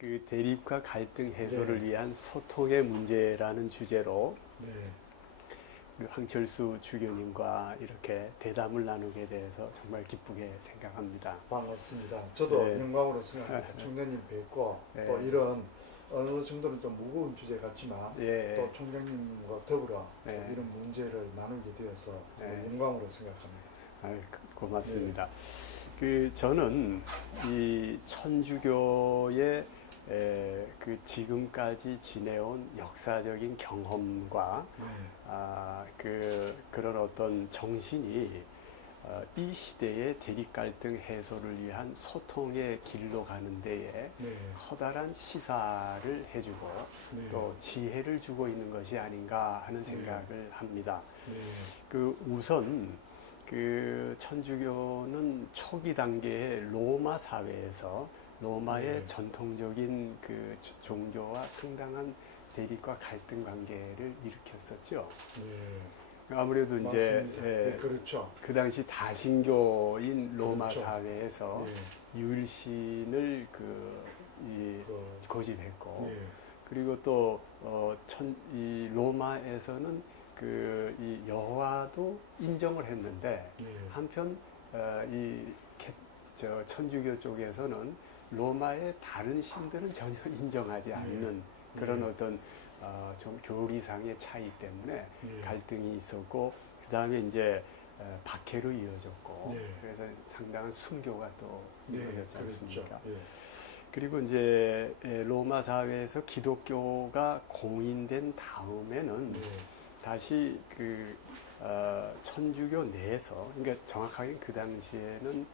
그 대립과 갈등 해소를 네. 위한 소통의 문제라는 주제로 네. 그 황철수 주교님과 이렇게 대담을 나누게 돼서 정말 기쁘게 생각합니다. 반갑습니다. 저도 네. 영광으로 생각합니다. 총장님 뵙고 네. 또 이런 어느 정도는 좀 무거운 주제 같지만 예. 또 총장님과 더불어 또 네. 이런 문제를 나누게 되어서 네. 영광으로 생각합니다. 고맙습니다. 그 저는 이 천주교의 그 지금까지 지내온 역사적인 경험과 네. 그런 어떤 정신이 이 시대의 대립 갈등 해소를 위한 소통의 길로 가는 데에 네. 커다란 시사를 해주고 네. 또 지혜를 주고 있는 것이 아닌가 하는 생각을 합니다. 네. 그 우선 그 천주교는 초기 단계의 로마 사회에서 로마의 네. 전통적인 그 종교와 상당한 대립과 갈등 관계를 일으켰었죠. 네. 아무래도 이제 맞습니다. 네, 그렇죠. 그 당시 다신교인 로마 그렇죠. 사회에서 네. 유일신을 고집했고, 그리고 또 이 로마에서는 이 여호와도 인정을 했는데 네. 한편 천주교 쪽에서는 로마의 다른 신들은 전혀 인정하지 않는 그런 네. 어떤 좀 교리상의 차이 때문에 네. 갈등이 있었고, 그 다음에 이제 박해로 이어졌고, 네. 그래서 상당한 순교가 또 이루어졌지 않습니까? 그렇죠. 네. 그리고 이제 로마 사회에서 기독교가 공인된 다음에는 네. 다시 천주교 내에서, 그러니까 정확하게 그 당시에는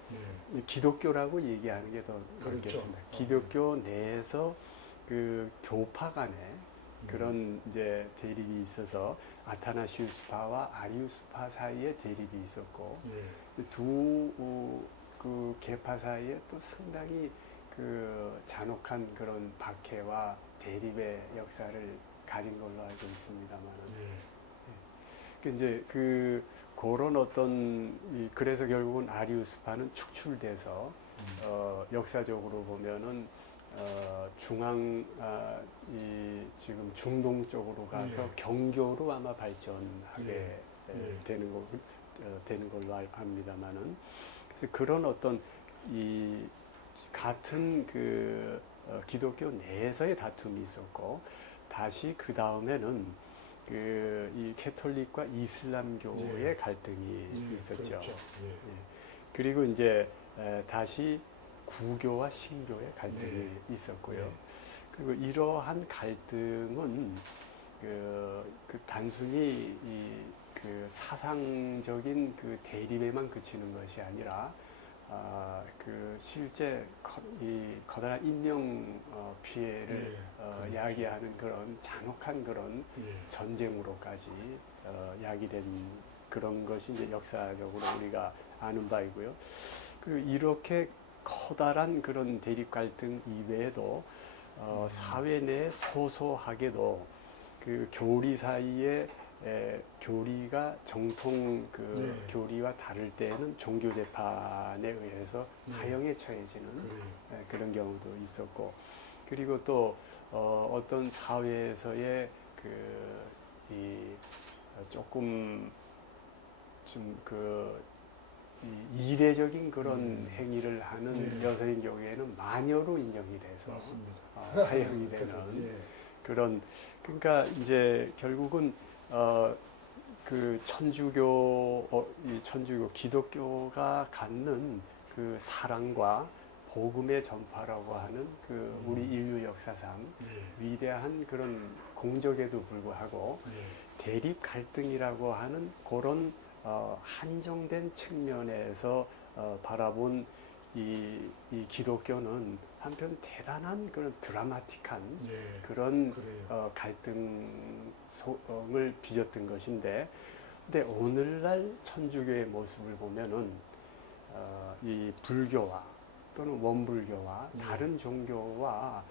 네. 기독교라고 얘기하는 게 더 그렇죠. 옳겠습니다. 기독교 내에서 그 교파 간에 그런 이제 대립이 있어서 아타나시우스파와 아리우스파 사이에 대립이 있었고, 네. 그 계파 사이에 또 상당히 그 잔혹한 그런 박해와 대립의 역사를 가진 걸로 알고 있습니다만은. 이제 그런 어떤 그래서 결국은 아리우스파는 축출돼서 역사적으로 보면은 지금 중동 쪽으로 가서 경교로 아마 발전하게 되는 걸로 압니다만은. 그래서 그런 어떤 같은 기독교 내에서의 다툼이 있었고, 다시 그 다음에는 이 캐톨릭과 이슬람교의 갈등이 있었죠. 그렇죠. 그리고 이제 다시 구교와 신교의 갈등이 있었고요. 그리고 이러한 갈등은 단순히 그 사상적인 그 대립에만 그치는 것이 아니라 실제 커다란 인명 피해를 그렇죠. 야기하는 그런 잔혹한 그런 전쟁으로까지 야기된 그런 것이 이제 역사적으로 우리가 아는 바이고요. 그리고 이렇게 커다란 그런 대립 갈등 이외에도 사회 내 소소하게도 그 교리 사이에 교리가 정통 교리와 다를 때에는 종교 재판에 의해서 하형에 처해지는 그런 경우도 있었고, 그리고 또 어떤 사회에서의 조금 좀 이례적인 그런 행위를 하는 여성의 경우에는 마녀로 인정이 돼서 하형이 되는 그런, 그러니까 이제 결국은 그 천주교 기독교가 갖는 그 사랑과 복음의 전파라고 하는 우리 인류 역사상 위대한 그런 공적에도 불구하고 대립 갈등이라고 하는 그런 한정된 측면에서 바라본 이 기독교는 한편 대단한 그런 드라마틱한 그런 갈등을 빚었던 것인데, 근데 오늘날 천주교의 모습을 보면은 이 불교와 또는 원불교와 다른 종교와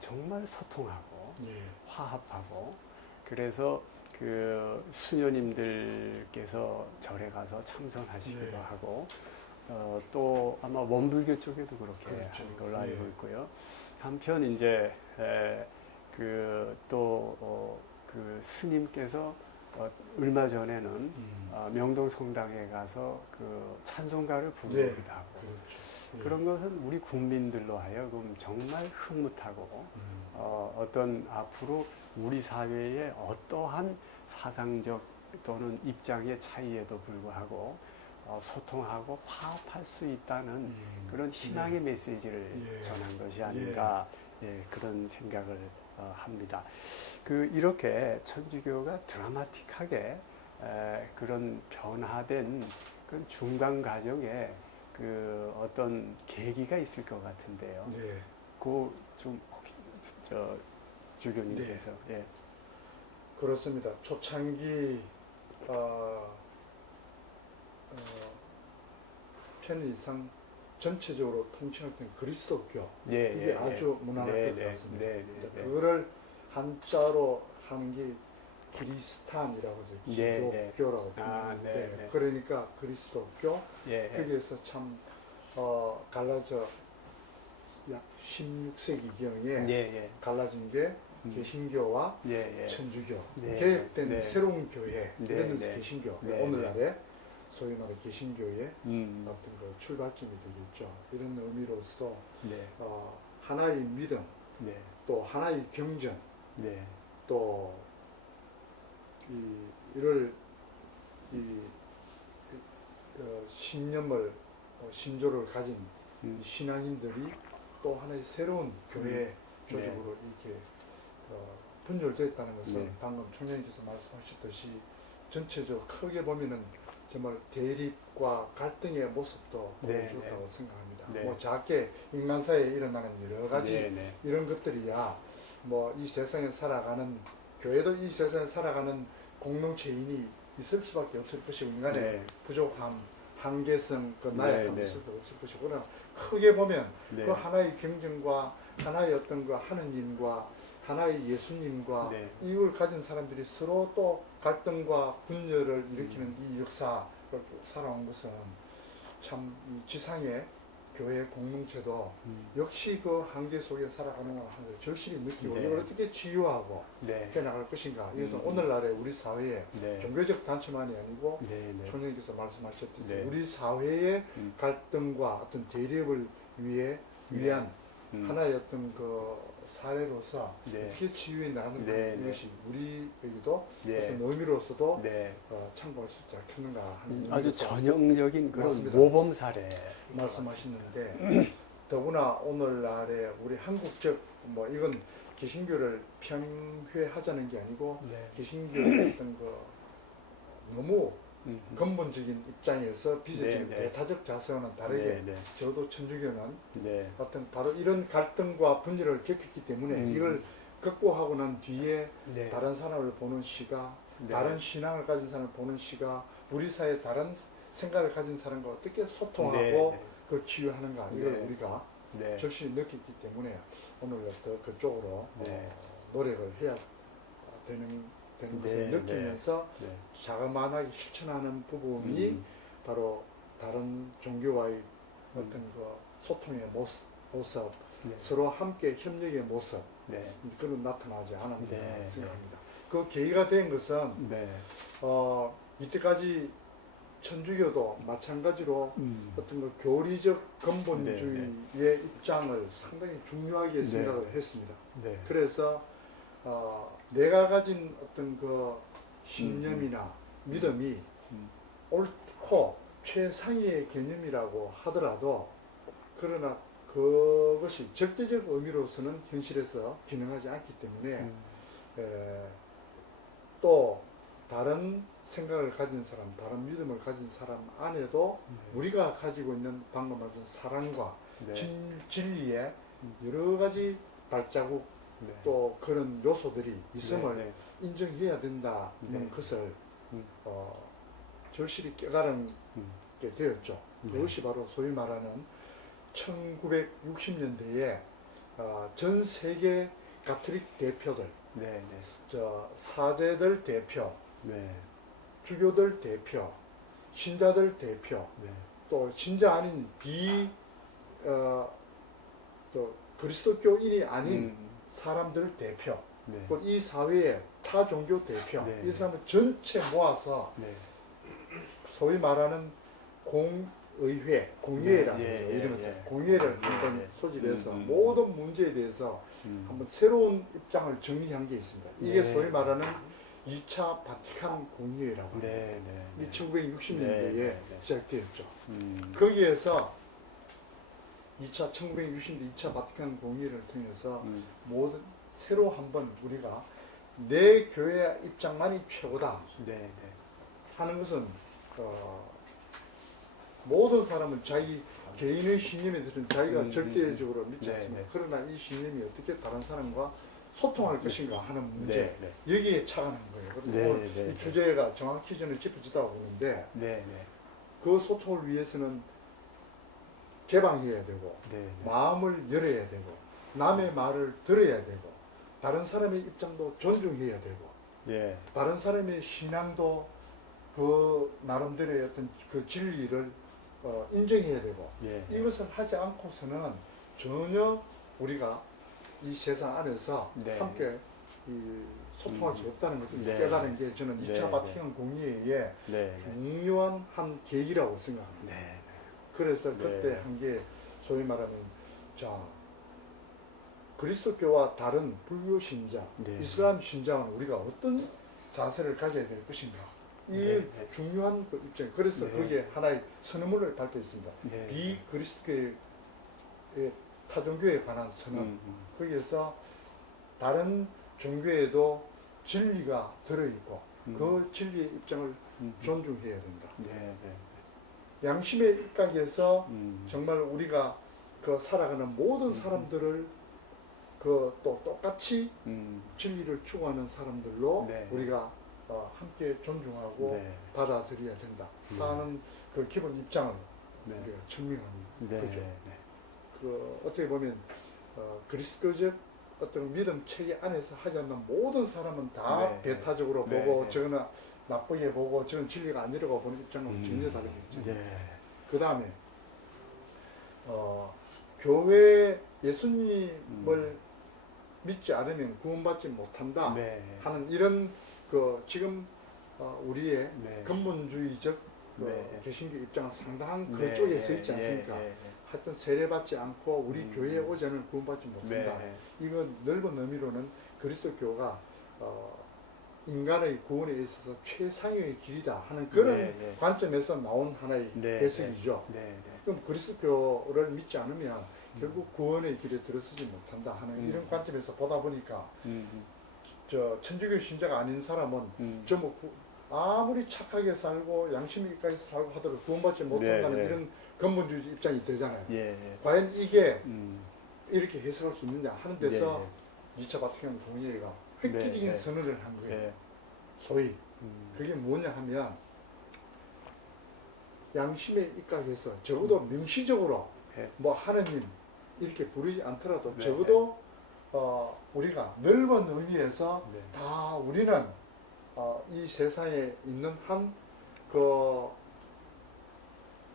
정말 소통하고 화합하고, 그래서 그 수녀님들께서 절에 가서 참선하시기도 하고, 또 아마 원불교 쪽에도 그렇게 하는 걸로 알고 있고요. 한편 이제 그 스님께서 얼마 전에는 명동 성당에 가서 그 찬송가를 부르기도 네. 하고 그렇죠. 예. 그런 것은 우리 국민들로 하여금 정말 흐뭇하고 어떤 앞으로 우리 사회의 어떠한 사상적 또는 입장의 차이에도 불구하고 소통하고 화합할 수 있다는 그런 희망의 메시지를 예. 전한 것이 아닌가 그런 생각을 합니다. 이렇게 천주교가 드라마틱하게 그런 변화된 그런 중간 과정에 그 어떤 계기가 있을 것 같은데요. 네. 좀 혹시 주교님께서 예. 그렇습니다. 초창기 편의상 전체적으로 통칭했던 그리스도교 이게 아주 무난할 것 같습니다. 그거를 한자로 하는 게 기리스탄이라고 해서 기독교라고 표현하는데 그러니까 그리스도교 거기에서 참 갈라져 약 16세기경에 갈라진 게 개신교와 천주교 개혁된 새로운 교회 이런 데서 개신교 오늘날의 소위 말해 개신교의 어떤 그 출발점이 되겠죠. 이런 의미로서도 하나의 믿음 또 하나의 경전 또 이를 신념을 신조를 가진 신앙인들이 또 하나의 새로운 교회 조직으로 이렇게 분열되었다는 것은 방금 총장님께서 말씀하셨듯이 전체적으로 크게 보면은 정말 대립과 갈등의 모습도 보여줬다고 생각합니다. 뭐 작게 인간사회에 일어나는 여러 가지 이런 것들이야 뭐 이 세상에 살아가는 교회도 이 세상에 살아가는 공동체인이 있을 수밖에 없을 것이고 인간의 부족함, 한계성, 그 나약함이 있을 수밖에 없을 것이고 그러나 크게 보면 그 하나의 경전과 하나의 어떤 그 하느님과 하나의 예수님과 이걸 가진 사람들이 서로 또 갈등과 분열을 일으키는 이 역사를 살아온 것은 참 지상의 교회 공동체도 역시 그 한계 속에 살아가는 걸 하면서 절실히 느끼고 이걸 어떻게 치유하고 해나갈 것인가. 그래서 오늘날의 우리 사회에 종교적 단체만이 아니고 총장님께서 말씀하셨듯이 우리 사회의 갈등과 어떤 대립을 위한 하나의 어떤 그 사례로서 어떻게 치유해 나가는가 이것이 우리에게도 어떤 의미로서도 참고할 수 있지 않겠는가 하는 아주 전형적인 그런 맞습니다. 모범 사례 말씀하시는데 더구나 오늘날의 우리 한국적 뭐 이건 개신교를 평회하자는 게 아니고 개신교의 어떤 그 너무 근본적인 입장에서 비전적인 대타적 자세와는 다르게 저도 천주교는 어떤 바로 이런 갈등과 분열을 겪었기 때문에 이걸 극복하고 난 뒤에 다른 사람을 보는 시각, 다른 신앙을 가진 사람을 보는 시각, 우리 사회 다른 생각을 가진 사람과 어떻게 소통하고 그걸 치유하는가 이걸 우리가 절실히 느꼈기 때문에 오늘부터 그쪽으로 노력을 해야 되는 것을 느끼면서 자그마하게 실천하는 부분이 바로 다른 종교와의 어떤 그 소통의 모습 서로 함께 협력의 모습 그런 나타나지 않았나 생각합니다. 그 계기가 된 것은 이때까지 천주교도 마찬가지로 어떤 그 교리적 근본주의의 입장을 상당히 중요하게 생각을 했습니다. 그래서 내가 가진 어떤 그 신념이나 믿음이 옳고 최상위의 개념이라고 하더라도 그러나 그것이 절대적 의미로서는 현실에서 기능하지 않기 때문에 또 다른 생각을 가진 사람, 다른 믿음을 가진 사람 안에도 우리가 가지고 있는 방금 말씀 사랑과 진리의 여러 가지 발자국 또 그런 요소들이 있음을 인정해야 된다는 것을 절실히 깨달게 되었죠. 그것이 바로 소위 말하는 1960년대에 전 세계 가톨릭 대표들, 사제들 대표, 주교들 대표, 신자들 대표, 또 신자 아닌 그리스도교인이 아닌 사람들 대표, 네. 그리고 이 사회의 타 종교 대표, 네. 이 사람을 전체 모아서 네. 소위 말하는 공의회, 공의회라는 네, 거죠. 예, 이러면서 예. 공의회를 예, 한번 예. 소집해서 음. 모든 문제에 대해서 한번 새로운 입장을 정리한 게 있습니다. 이게 네. 소위 말하는 2차 바티칸 공의회라고 합니다. 네, 네, 이 네. 1960년대에 네, 네, 네. 시작되었죠. 음. 거기에서 1960년대 2차 바티칸 공의회를 통해서 모든 새로 한번 우리가 내 교회 입장만이 최고다 네, 네. 하는 것은 모든 사람은 자기 개인의 신념에 대해서는 자기가 절대적으로 믿지 네, 않습니다. 네. 그러나 이 신념이 어떻게 다른 사람과 소통할 것인가 하는 문제, 네, 여기에 착안한 거예요. 그래서 네, 오늘 네, 이 네. 주제가 정확히 저는 짚어지다고 보는데 네, 네. 그 소통을 위해서는 개방해야 되고 네, 네. 마음을 열어야 되고 남의 말을 들어야 되고 다른 사람의 입장도 존중해야 되고 예. 다른 사람의 신앙도 그 나름대로의 어떤 그 진리를 인정해야 되고 예. 이것을 하지 않고서는 전혀 우리가 이 세상 안에서 네. 함께 이 소통할 수 없다는 것을 네. 깨달은 게 저는 네. 2차 바티칸 공의회의 네, 네. 중요한 한 계기라고 생각합니다. 네. 그래서 네. 그때 한 게 소위 말하는 자 그리스도교와 다른 불교 신자, 네. 이슬람 신자는 우리가 어떤 자세를 가져야 될 것인가 이 네. 중요한 그 입장. 그래서 네. 거기에 하나의 선언문을 발표했습니다. 네. 비그리스도교의 타종교에 관한 선언. 거기에서 다른 종교에도 진리가 들어있고 그 진리의 입장을 존중해야 된다. 네, 네. 양심의 입각에서 음. 정말 우리가 그 살아가는 모든 사람들을 그 또 똑같이 진리를 추구하는 사람들로 네. 우리가 함께 존중하고 네. 받아들여야 된다 네. 하는 그 기본 입장을 네. 우리가 천명합니다. 네. 그죠? 네. 그 어떻게 보면 그리스도적 어떤 믿음 체계 안에서 하지 않는 모든 사람은 다 네. 배타적으로 네. 보고 네. 저거는 나쁘게 보고 저건 진리가 아니라고 보는 입장은 전혀 다르게 있죠. 네. 그 다음에 교회 예수님을 믿지 않으면 구원받지 못한다 네. 하는 이런 그 지금 우리의 네. 근본주의적 그 네. 개신교 입장은 상당한 네. 그쪽에 서 있지 않습니까? 네. 하여튼 세례받지 않고 우리 교회에 오자는 구원받지 못한다. 네. 이건 넓은 의미로는 그리스도교가 인간의 구원에 있어서 최상위의 길이다 하는 그런 네, 네. 관점에서 나온 하나의 네, 해석이죠. 네. 네. 그럼 그리스도교를 믿지 않으면 결국 구원의 길에 들어서지 못한다 하는 이런 관점에서 보다 보니까 저 천주교 신자가 아닌 사람은 전부 아무리 착하게 살고 양심 있게 살고 하더라도 구원받지 못한다는 네, 네. 이런 근본주의 입장이 되잖아요. 예. 과연 이게 음. 이렇게 해석할 수 있느냐 하는 데서 네. 2차 바티칸 공의회가 획기적인 네. 선언을 한 거예요. 네. 소위 그게 뭐냐 하면 양심에 입각해서 적어도 명시적으로 네. 뭐 하느님 이렇게 부르지 않더라도 네. 적어도 우리가 넓은 의미에서 네. 다 우리는 이 세상에 있는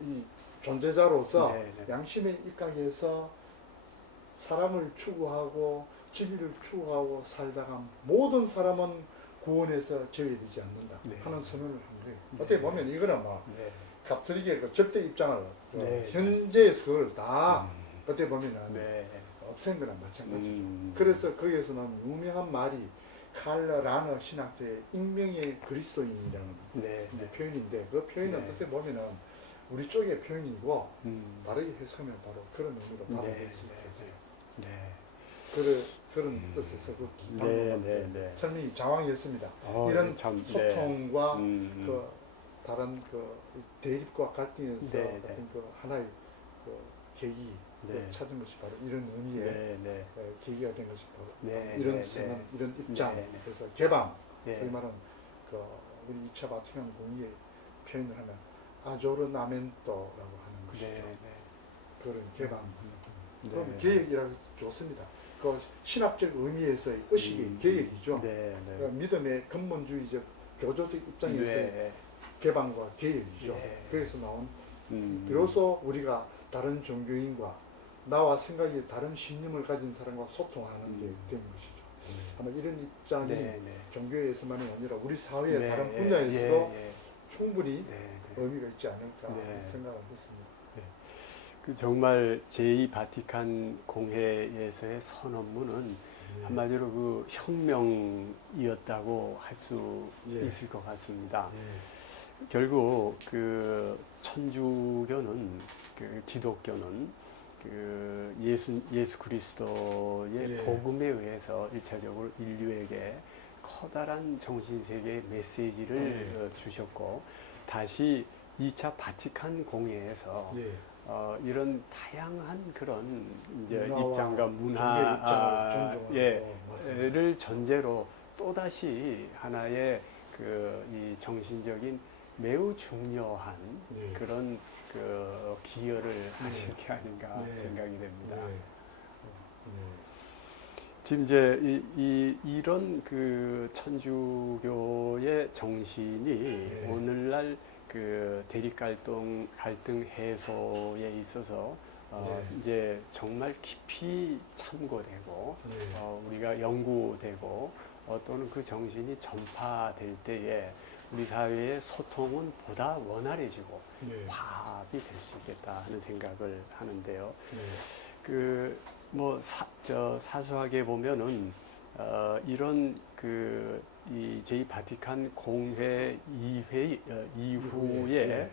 이 존재자로서 네, 네. 양심에 입각해서 사람을 추구하고 진리를 추구하고 살다가 모든 사람은 구원에서 제외되지 않는다 네. 하는 선언을 한 거예요. 네. 어떻게 보면 이거는 뭐 네. 가톨릭의 그 절대 입장을 네. 현재에서 그걸 다 어떻게 보면은 네. 없앤 거랑 마찬가지죠. 음. 그래서 거기에서는 유명한 말이 칼러 라너 신학자의 익명의 그리스도인이라는 네. 이제 표현인데 그 표현은 네. 어떻게 보면은 우리 쪽의 표현이고 음. 다르게 해석하면 바로 그런 의미로 네. 바라볼 수 네. 있거든요. 네. 그런 뜻에서 그 네, 네, 네. 설명이 장황이었습니다. 어, 이런 참, 네. 소통과 음. 그 다른 그 대립과 갈등에서 네, 네. 어떤 그 하나의 그 계기 네. 찾은 것이 바로 이런 의미의 네, 네. 계기가 된 것이 바로 네, 이런 네, 선언, 네. 이런 입장, 네, 네. 그래서 개방, 네. 소위 말하는 그 우리 2차 바티칸 공의의 표현을 하면 아조르나멘토라고 하는 것이죠. 네, 네. 그런 개방. 그럼 네. 계획이라고 좋습니다. 그 신학적 의미에서의 의식의 계획이죠. 네, 네. 그 믿음의 근본주의적 교조적 입장에서의 네. 개방과 계획이죠. 네. 그래서 나온 비로소 우리가 다른 종교인과 나와 생각이 다른 신념을 가진 사람과 소통하는 게 되는 것이죠. 아마 이런 입장이 네, 네. 종교에서만이 아니라 우리 사회의 네, 다른 예, 분야에서도 예, 예. 충분히 네, 네. 의미가 있지 않을까 네. 생각을 했습니다. 그 정말 제2 바티칸 공회에서의 선언문은 한마디로 그 혁명이었다고 할 수 예. 있을 것 같습니다. 예. 결국 그 천주교는 그 기독교는 그 예수 그리스도의 예. 복음에 의해서 일차적으로 인류에게 커다란 정신세계의 메시지를 주셨고 다시 2차 바티칸 공회에서 예. 이런 다양한 그런 이제 문화와 입장과 종교의 입장을 존중하고 맞습니다. 를 전제로 또 다시 하나의 그 이 정신적인 매우 중요한 네. 그런 그 기여를 하신 게 아닌가 네. 생각이 됩니다. 네. 지금 이제 이런 그 천주교의 정신이 네. 오늘날 그 대립 갈등 해소에 있어서 네. 이제 정말 깊이 참고되고 네. 우리가 연구되고 또는 그 정신이 전파될 때에 우리 사회의 소통은 보다 원활해지고 네. 화합이 될 수 있겠다 하는 생각을 하는데요. 네. 그 뭐 사소하게 보면은 이런 그 이 제2 바티칸 공회 이후에 네.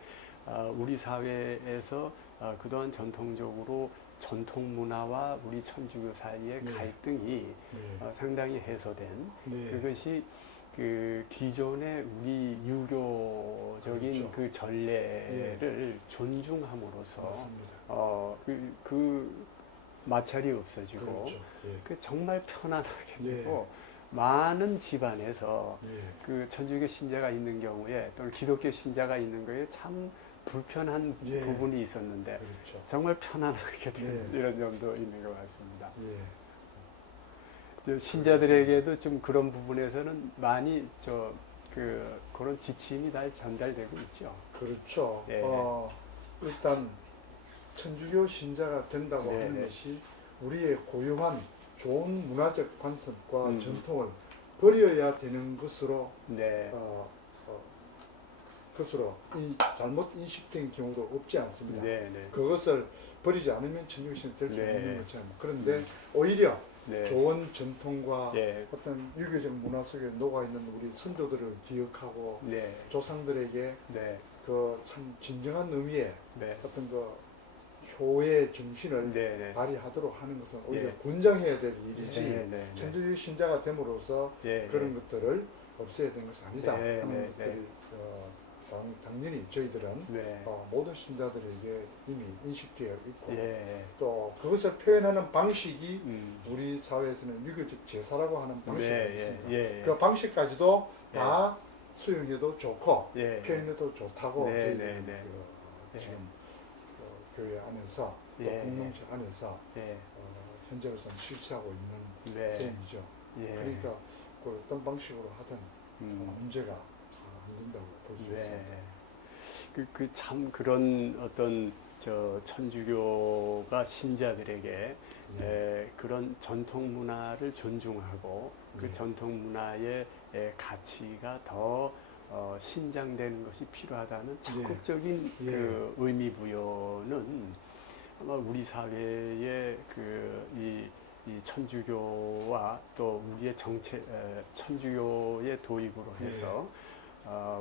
우리 사회에서 그동안 전통적으로 전통 문화와 우리 천주교 사이의 네. 갈등이 네. 상당히 해소된 네. 그것이 그 기존의 우리 유교적인 그렇죠. 그 전례를 존중함으로써 맞습니다. 그 마찰이 없어지고 그렇죠. 예. 그 정말 편안하게 예. 되고 많은 집안에서 예. 그 천주교 신자가 있는 경우에 또는 기독교 신자가 있는 거에 참 불편한 예. 부분이 있었는데 그렇죠. 정말 편안하게 되는 예. 이런 점도 있는 것 같습니다. 예. 신자들에게도 좀 그런 부분에서는 많이 그런 지침이 잘 전달되고 있죠. 그렇죠. 네. 일단 천주교 신자가 된다고 네. 하는 것이 우리의 고유한 좋은 문화적 관습과 음. 전통을 버려야 되는 것으로 네. 것으로 잘못 인식된 경우도 없지 않습니다. 네. 네. 그것을 버리지 않으면 천주교 신자 될 수 네. 없는 것처럼. 그런데 오히려 네. 좋은 전통과 네. 어떤 유교적 문화 속에 녹아있는 우리 선조들을 기억하고 네. 조상들에게 네. 그 참 진정한 의미의 네. 어떤 그 효의 정신을 네. 네. 발휘하도록 하는 것은 오히려 네. 권장해야 될 일이지 네. 네. 천주교 신자가 됨으로써 네. 그런 것들을 없애야 되는 것은 아니다 네. 하는 네. 것들이 당연히 저희들은 네. 모든 신자들에게 이미 인식되어 있고 예. 또 그것을 표현하는 방식이 음. 우리 사회에서는 유교적 제사라고 하는 방식이 네. 있습니다. 예. 그 방식까지도 다 수용해도 좋고 예. 표현해도 좋다고 네, 저희들은 네, 네. 지금 교회 안에서 또 예. 공동체 안에서 예. 현재로서는 실시하고 있는 네. 셈이죠. 예. 그러니까 그 어떤 방식으로 하든 문제가 안 된다고 볼 수 있습니다. 그 참 그런 어떤 천주교가 신자들에게 그런 전통 문화를 존중하고 그 네. 전통 문화의 가치가 더 신장되는 것이 필요하다는 적극적인 예. 그 의미 부여는 아마 우리 사회의 이 천주교와 또 우리의 천주교의 도입으로 해서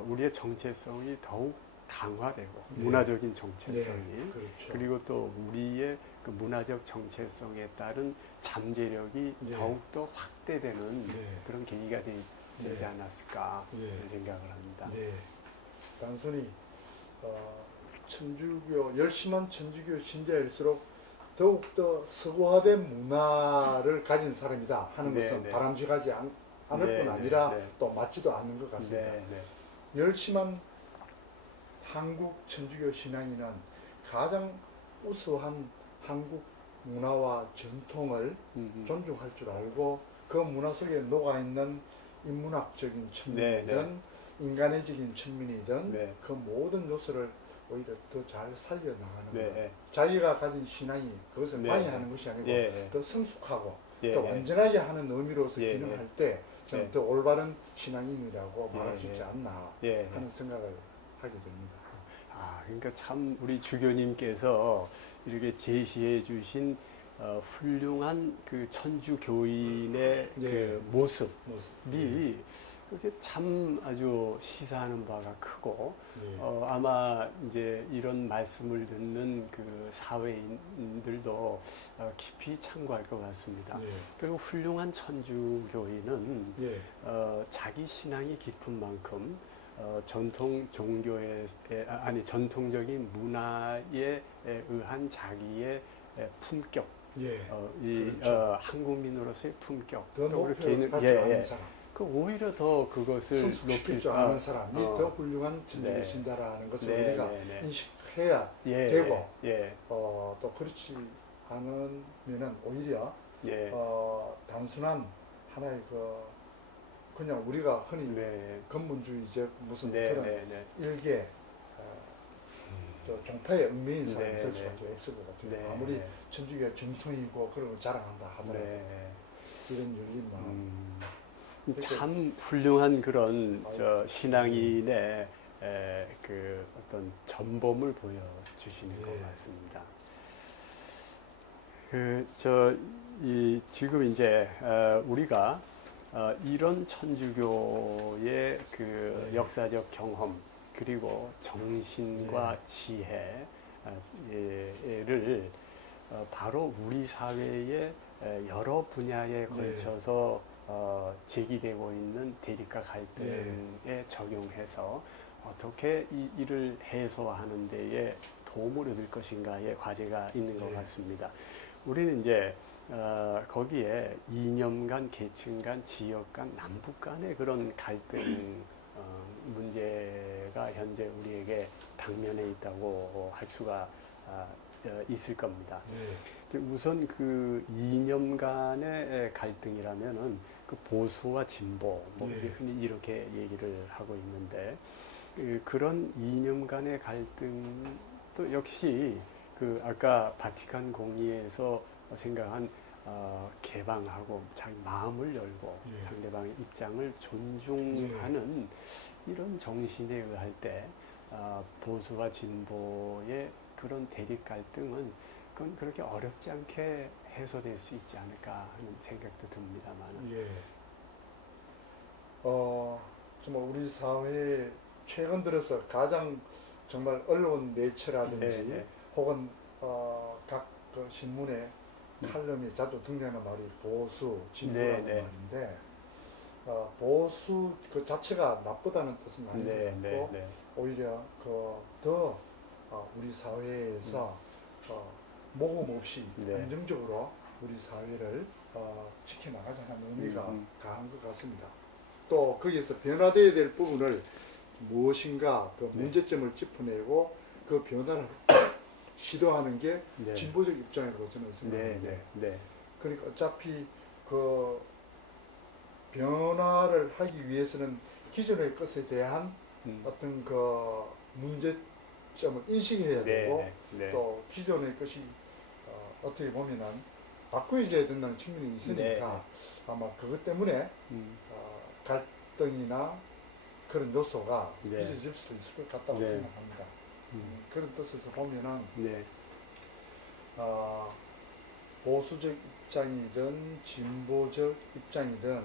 우리의 정체성이 더욱 강화되고 네. 문화적인 정체성이 네. 그렇죠. 그리고 또 우리의 그 문화적 정체성에 따른 잠재력이 네. 더욱더 확대되는 네. 그런 계기가 되지 네. 않았을까 네. 그런 생각을 합니다. 네. 단순히 천주교 열심한 천주교 신자일수록 더욱더 서구화된 문화를 가진 사람이다 하는 네, 것은 네. 바람직하지 않을 네, 뿐 네, 아니라 네. 또 맞지도 않는 것 같습니다. 네, 네. 열심한 한국 천주교 신앙인은 가장 우수한 한국 문화와 전통을 존중할 줄 알고 그 문화 속에 녹아있는 인문학적인 측면이든 네, 네. 인간의적인 측면이든 네. 그 모든 요소를 오히려 더 잘 살려나가는 네. 것. 자기가 가진 신앙이 그것을 네. 방해하는 것이 아니고 예. 더 성숙하고 예. 더 완전하게 하는 의미로서 예. 기능할 때 저는 예. 더 올바른 신앙인이라고 말할 수 예. 있지 않나 예. 하는 생각을 하게 됩니다. 아, 그러니까 참 우리 주교님께서 이렇게 제시해 주신 훌륭한 그 천주 교인의 예. 그 모습이 예. 그게 참 아주 시사하는 바가 크고 예. 아마 이제 이런 말씀을 듣는 그 사회인들도 깊이 참고할 것 같습니다. 예. 그리고 훌륭한 천주 교인은 예. 자기 신앙이 깊은 만큼 전통 종교에 전통적인 문화에 의한 자기의 품격, 예. 이 한국민으로서의 품격, 더 또 높이 개인을 갈줄 아는 사람, 그 오히려 더 그것을 성숙시킬 줄 아는 사람이 더 훌륭한 천주교 네. 신자라는 것을 네, 우리가 네, 네. 인식해야 예, 되고 예, 또 그렇지 않으면은 오히려 예, 단순한 하나의 그냥 우리가 흔히 네, 근본주의적 무슨 네, 그런 네, 네. 일개 저 종파의 얽매인 사람이 네, 될 네. 수밖에 없을 것 같아요. 네. 아무리 천주교가 정통이고 그런 걸 자랑한다 하더라도 네. 이런 열린 마음. 참 훌륭한 그런 아유. 신앙인의 그 어떤 전범을 보여주시는 예. 것 같습니다. 지금 이제 우리가 이런 천주교의 그 네. 역사적 경험 그리고 정신과 네. 지혜를 바로 우리 사회의 여러 분야에 걸쳐서 제기되고 있는 대립과 갈등에 적용해서 어떻게 이를 해소하는 데에 도움을 얻을 것인가의 과제가 있는 것 네. 같습니다. 우리는 이제 거기에 이념 간, 계층 간, 지역 간, 남북 간의 그런 갈등 문제가 현재 우리에게 당면에 있다고 할 수가 있을 겁니다. 네. 우선 그 이념 간의 갈등이라면은 그 보수와 진보, 뭐 네. 이제 흔히 이렇게 얘기를 하고 있는데 그런 이념 간의 갈등도 역시 그 아까 바티칸 공의에서 생각한 개방하고 자기 마음을 열고 네. 상대방의 입장을 존중하는 이런 정신에 의할 때 보수와 진보의 그런 대립 갈등은 그건 그렇게 어렵지 않게 해소될 수 있지 않을까 하는 생각도 듭니다만. 예. 정말 우리 사회에 최근 들어서 가장 정말 언론 매체라든지 네. 혹은 각그 신문에 칼럼이 자주 등장하는 말이 보수, 진보라는 네. 말인데 보수 그 자체가 나쁘다는 뜻은 아닌 것 같고 오히려 더 우리 사회에서 모금 없이 안정적으로 우리 사회를 지켜나가자는 의미가 강한 것 같습니다. 또 거기에서 변화되어야 될 부분을 무엇인가 그 문제점을 짚어내고 그 변화를 시도하는 게 진보적 입장이라고 저는 생각하는데 그러니까 어차피 그 변화를 하기 위해서는 기존의 것에 대한 어떤 그 문제점을 인식해야 되고 또 기존의 것이 어떻게 보면은 바꾸어져야 된다는 측면이 있으니까 아마 그것 때문에 갈등이나 그런 요소가 빚어질 수도 있을 것 같다고 생각합니다. 그런 뜻에서 보면은 보수적 입장이든 진보적 입장이든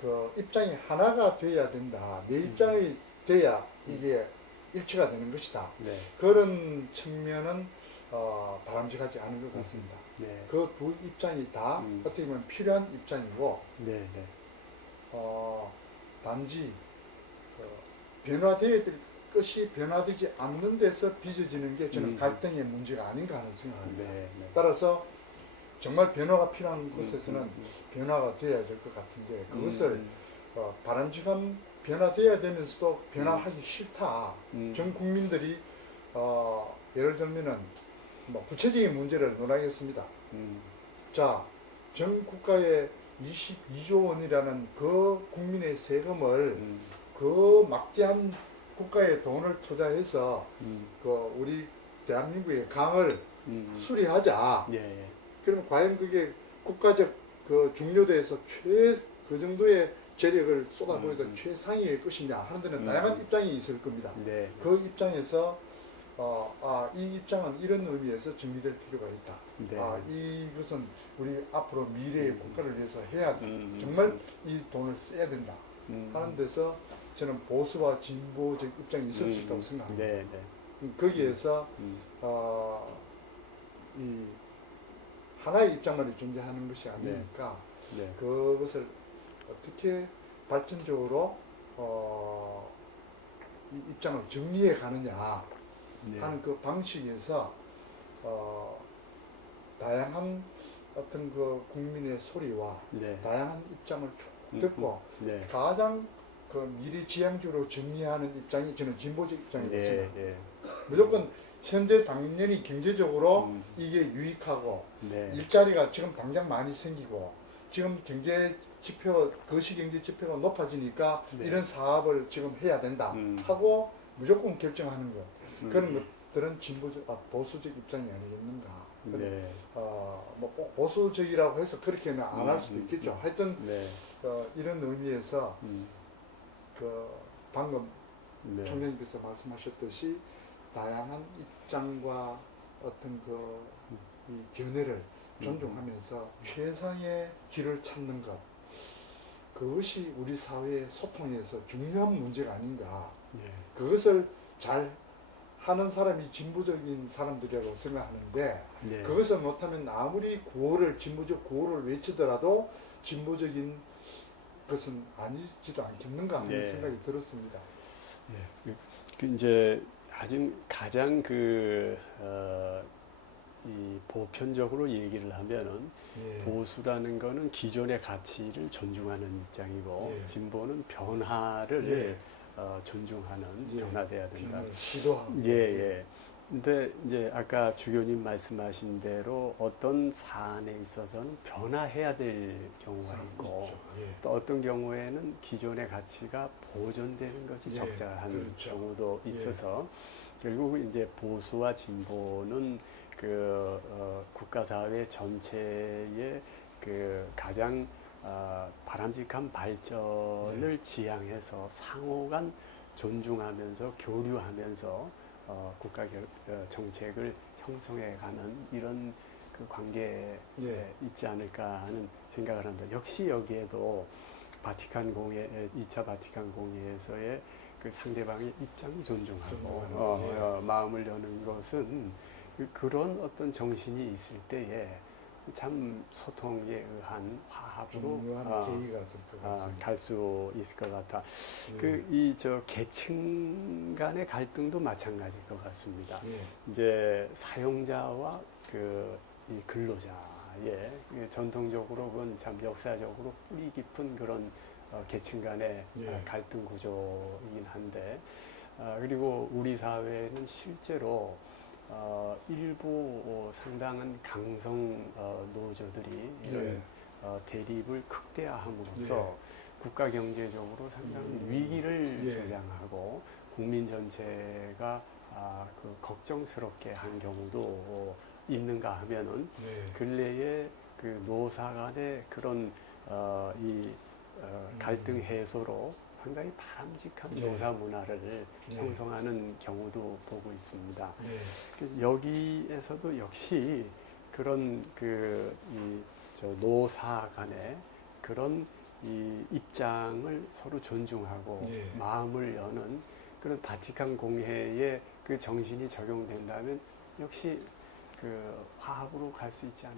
그 입장이 하나가 돼야 된다. 내 입장이 돼야 이게 일치가 되는 것이다. 그런 측면은 바람직하지 않은 것 같습니다. 그 두 입장이 다 어떻게 보면 필요한 입장이고 단지 변화되어야 될 것이 변화되지 않는 데서 빚어지는 게 저는 갈등의 문제가 아닌가 하는 생각합니다. 따라서 정말 변화가 필요한 곳에서는 변화가 되어야 될 것 같은데 그것을 바람직한 변화되어야 되면서도 변화하기 싫다. 전 국민들이 예를 들면은 뭐 구체적인 문제를 논하겠습니다. 자, 전 국가의 22조 원이라는 그 국민의 세금을 그 막대한 국가에 돈을 투자해서 그 우리 대한민국의 강을 수리하자. 예, 예. 그러면 과연 그게 국가적 그 중요도에서 그 정도의 재력을 쏟아부어서 최상위의 것이냐 하는 데는 다양한 입장이 있을 겁니다. 네. 그 입장에서 이 입장은 이런 의미에서 정리될 필요가 있다. 네. 이것은 우리 앞으로 미래의 국가를 위해서 해야 돼. 정말 이 돈을 써야 된다. 하는 데서 저는 보수와 진보적 입장이 있을 수 있다고 생각합니다. 네, 네. 거기에서 이 하나의 입장만이 존재하는 것이 아니니까 네. 그것을 어떻게 발전적으로 이 입장을 정리해 가느냐 네. 하는 그 방식에서 다양한 어떤 그 국민의 소리와 네. 다양한 입장을 쭉 듣고 네. 가장 그 미래지향적으로 정리하는 입장이 저는 진보적 입장이라고 네. 생각합니다. 네. 무조건 현재 당연히 경제적으로 이게 유익하고 네. 일자리가 지금 당장 많이 생기고 지금 경제 지표, 거시경제 지표가 높아지니까 네. 이런 사업을 지금 해야 된다 하고 무조건 결정하는 것. 그런 것들은 진보적, 보수적 입장이 아니겠는가. 네. 뭐 꼭 보수적이라고 해서 그렇게는 안 할 수도 있겠죠. 하여튼 네. 이런 의미에서 그 방금 네. 총장님께서 말씀하셨듯이 다양한 입장과 어떤 이 견해를 존중하면서 최상의 길을 찾는 것, 그것이 우리 사회의 소통에서 중요한 문제가 아닌가. 네. 그것을 잘 하는 사람이 진보적인 사람들이라고 생각하는데 네. 그것을 못하면 아무리 진보적 구호를 외치더라도 진보적인 것은 아니지도 않겠는가 하는 네. 생각이 들었습니다. 네. 그 이제 가장 이 보편적으로 얘기를 하면은 예. 보수라는 거는 기존의 가치를 존중하는 입장이고 예. 진보는 변화를 예. 존중하는 예. 변화돼야 된다. 시도하고. 예, 예. 근데 이제 아까 주교님 말씀하신 대로 어떤 사안에 있어서는 변화해야 될 경우가 있고 예. 또 어떤 경우에는 기존의 가치가 보존되는 것이 예, 적절한 그렇죠. 경우도 예. 있어서 결국 이제 보수와 진보는 국가사회 전체의 가장 바람직한 발전을 지향해서 상호간 존중하면서 교류하면서 국가 정책을 형성해가는 이런 그 관계에 예. 있지 않을까 하는 생각을 합니다. 역시 여기에도 바티칸 공회, 2차 바티칸 공회에서의 그 상대방의 입장을 존중하고 마음을 여는 것은 그런 어떤 정신이 있을 때에 참 소통에 의한 화합으로 계기가 될 것 같습니다. 갈 수 있을 것 같아. 예. 계층 간의 갈등도 마찬가지일 것 같습니다. 예. 이제 사용자와 이 근로자의 전통적으로 그건 참 역사적으로 뿌리 깊은 그런 계층 간의 예. 갈등 구조이긴 한데 그리고 우리 사회는 실제로 일부 상당한 강성 노조들이 이런 대립을 극대화함으로써 국가 경제적으로 상당한 위기를 조장하고 국민 전체가 걱정스럽게 한 경우도 있는가 하면은 근래에 그 노사 간의 그런 갈등 해소로 상당히 바람직한 노사 문화를 형성하는 경우도 보고 있습니다. 여기에서도 역시 그런 노사 간의 그런 이 입장을 서로 존중하고 마음을 여는 그런 바티칸 공회의 그 정신이 적용된다면 역시 그 화합으로 갈 수 있지 않을까.